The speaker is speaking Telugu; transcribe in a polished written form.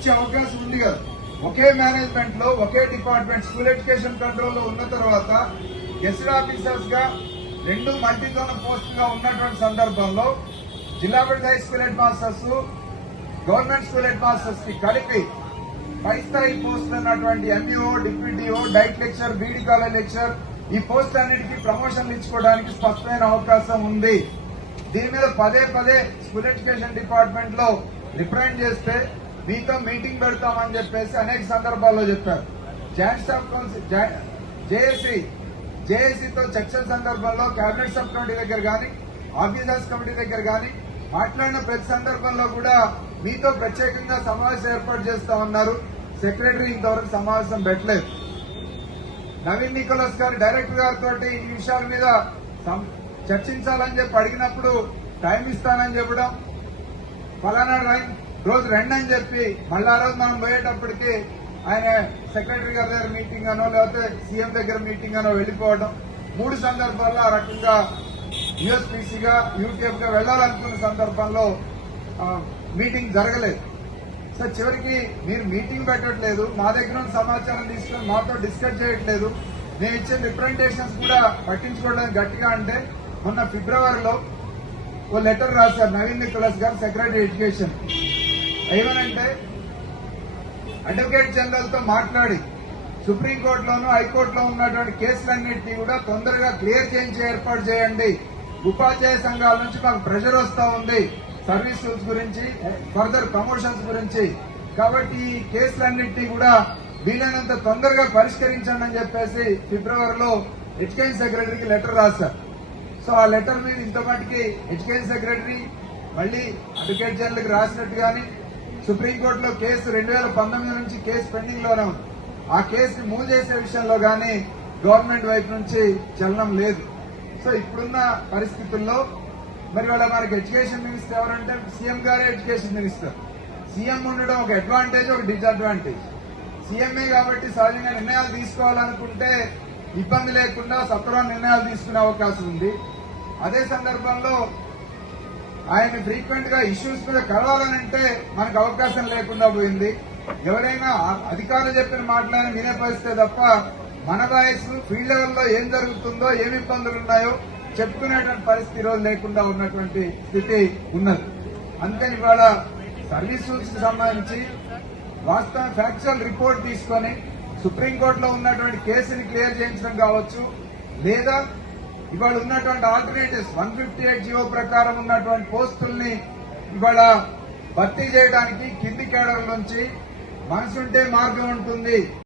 ఇచ్చే అవకాశం ఉంది కదా. ఒకే మేనేజ్మెంట్ లో ఒకే డిపార్ట్మెంట్ స్కూల్ ఎడ్యుకేషన్ కంట్రోల్ లో ఉన్న తర్వాత గెస్టెడ్ ఆఫీసర్స్ గా 2 మల్టీ జోనల్ పోస్ట్ గా ఉన్నటువంటి సందర్భంలో zilla parishad high school head masters government school head masters కి కలిపి పై స్థాయి పోస్టులు ఉన్నటువంటి MEO, deputy EO, diet lecture, BEd college lecture ఈ పోస్టులన్నిటికీ ప్రమోషన్లు ఇచ్చుకోవడానికి స్పష్టమైన అవకాశం ఉంది. దీని మీద పదే స్కూల్ ఎడ్యుకేషన్ డిపార్ట్మెంట్ లో రిప్రజెంట్ చేస్తే మీతో మీటింగ్ పెడతామని చెప్పేసి అనేక సందర్భాల్లో చెప్పారు. జాయింట్ స్టాఫ్ కౌన్సిల్ జేఏసీతో చర్చల సందర్భంలో కేబినెట్ సబ్ కమిటీ దగ్గర గాని ఆఫీసర్స్ కమిటీ దగ్గర గాని మాట్లాడిన ప్రతి సందర్భంలో కూడా మీతో ప్రత్యేకంగా సమావేశం ఏర్పాటు చేస్తా ఉన్నారు. సెక్రటరీ ఇంతవరకు సమావేశం పెట్టలేదు. నవీన్ నికోలస్ గారు డైరెక్టర్ గారితో ఈ విషయాల మీద చర్చించాలని చెప్పి అడిగినప్పుడు టైం ఇస్తానని చెప్పడం, ఫలానా రోజు రండి అని చెప్పి మళ్ళీ ఆ రోజు మనం పోయేటప్పటికి ఆయన సెక్రటరీ గారి దగ్గర మీటింగ్ అనో లేకపోతే సీఎం దగ్గర మీటింగ్ అనో వెళ్లిపోవడం, 3 సందర్భాల్లో ఆ రకంగా యూఎస్పీసీగా యూటీఎఫ్ గా వెళ్లాలనుకున్న సందర్భంలో మీటింగ్ జరగలేదు. సో చివరికి మీరు మీటింగ్ పెట్టట్లేదు, మా దగ్గర ఉన్న సమాచారం తీసుకుని మాతో డిస్కస్ చేయట్లేదు, నేను ఇచ్చే రిప్రజెంటేషన్స్ కూడా పట్టించుకోవడానికి గట్టిగా అంటే మొన్న ఫిబ్రవరిలో ఓ లెటర్ రాశారు నవీన్ నికోలస్ గారు సెక్రటరీ ఎడ్యుకేషన్. ఏమనంటే అడ్వకేట్ జనరల్ తో మాట్లాడి సుప్రీంకోర్టులోనూ హైకోర్టులో ఉన్నటువంటి కేసులన్నింటినీ కూడా తొందరగా క్లియర్ చేయించి ఏర్పాటు చేయండి. ఉపాధ్యాయ సంఘాల నుంచి మాకు ప్రెషర్ వస్తా ఉంది సర్వీస్ రూల్స్ గురించి, ఫర్దర్ ప్రమోషన్స్ గురించి. కాబట్టి ఈ కేసులన్నింటినీ కూడా వీలైనంత తొందరగా పరిష్కరించండి అని చెప్పేసి ఫిబ్రవరిలో ఎడ్యుకేషన్ సెక్రటరీకి లెటర్ రాశారు. సో ఆ లెటర్ మీద ఇంత మటుకి ఎడ్యుకేషన్ సెక్రటరీ మళ్లీ అడ్వకేట్ జనరల్కి రాసినట్టు గాని సుప్రీంకోర్టులో కేసు 2019 నుంచి కేసు పెండింగ్ లోనే ఉంది. ఆ కేసుని మూవ్ చేసే విషయంలో గానీ గవర్నమెంట్ వైపు నుంచి చలనం లేదు. సో ఇప్పుడున్న పరిస్థితుల్లో మరి వాళ్ళ మనకి ఎడ్యుకేషన్ మినిస్టర్ ఎవరంటే సీఎం గారే ఎడ్యుకేషన్ మినిస్టర్. సీఎం ఉండడం ఒక అడ్వాంటేజ్, ఒక డిసడ్వాంటేజ్. సీఎంఏ కాబట్టి సహజంగా నిర్ణయాలు తీసుకోవాలనుకుంటే ఇబ్బంది లేకుండా సత్వరం నిర్ణయాలు తీసుకునే అవకాశం ఉంది. అదే సందర్భంలో ఆయన ఫ్రీక్వెంట్ గా ఇష్యూస్ మీద కలవాలనంటే మనకు అవకాశం లేకుండా పోయింది. ఎవరైనా అధికారులు చెప్పిన మాటలని వినే పరిస్థితే తప్ప మన వాయిస్ ఫీల్డ్ లెవెల్లో ఏం జరుగుతుందో, ఏమి ఇబ్బందులు ఉన్నాయో చెప్పుకునేటువంటి పరిస్థితి రోజు లేకుండా ఉన్నటువంటి స్థితి ఉన్నది. అందుకని ఇవాళ సర్వీస్ రూల్స్ కి సంబంధించి వాస్తవ ఫ్యాక్చువల్ రిపోర్ట్ తీసుకొని సుప్రీంకోర్టులో ఉన్నటువంటి కేసుని క్లియర్ చేయించడం కావచ్చు, లేదా ఇవాళ ఉన్నటువంటి ఆల్టర్నేటివ్స్ 158 జీవో ప్రకారం ఉన్నటువంటి పోస్టుల్ని ఇవాళ భర్తీ చేయడానికి కింది కేడర్ల నుంచి మనసుంటే మార్గం ఉంటుంది.